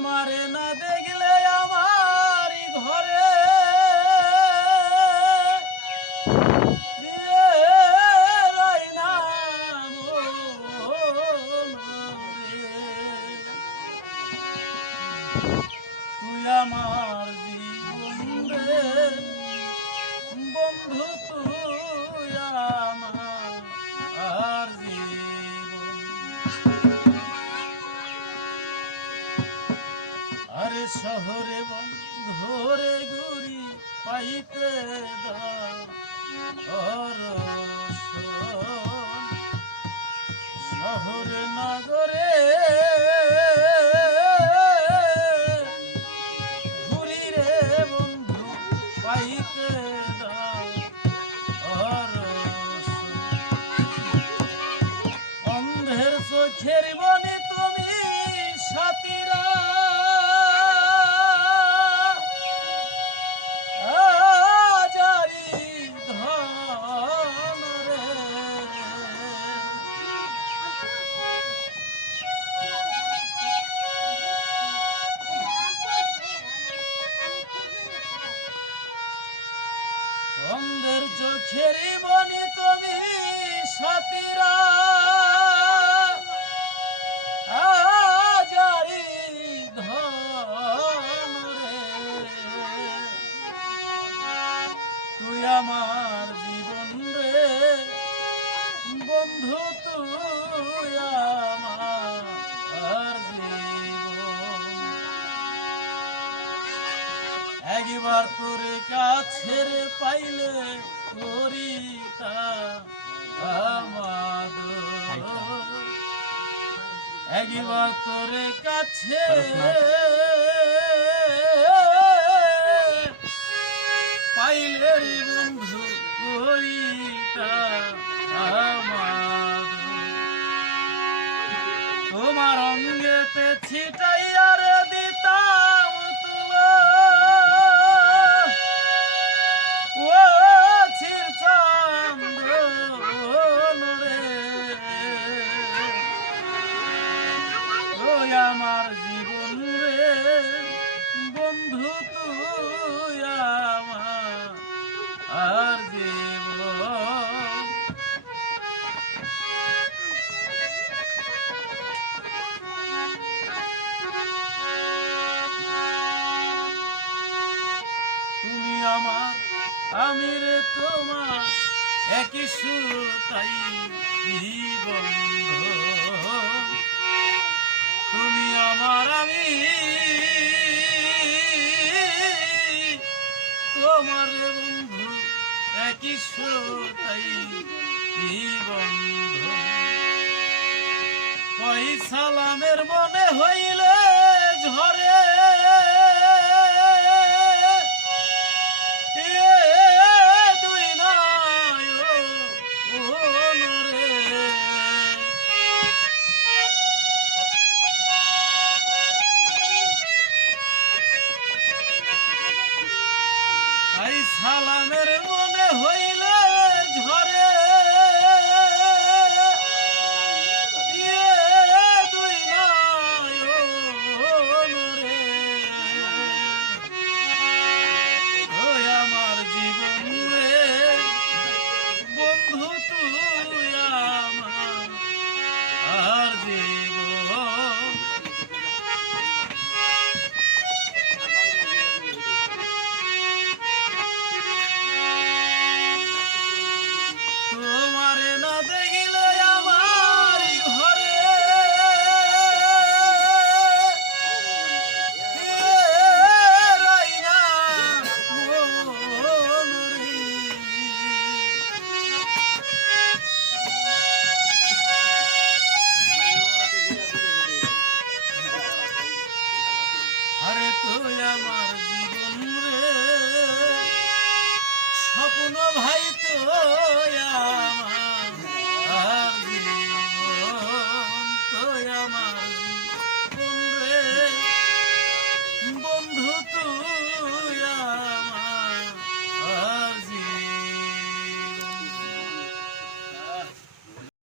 তোমারে না দেখলে আমার ঘরে। Thank রই আরে শহরে বন্ধরে গুরি পাইতে শহরে নগরে ঘুরি রে অন্ধের চোখের বনে অন্ধের চোখের বনে তুমি সাথীরা। একবার তোরে কাছের পাইলে একবার তোরে কাছে পাইলে বন্ধু করিতা তোমার অঙ্গেতে ছিটাইয়া আমি রে তোমার একই সুতাই বন্ধ তুমি আমার আমি। তোমার বন্ধু, একই সুতাই বন্ধ কই সালামের মনে হইলে ঝরে সালামের মনে হই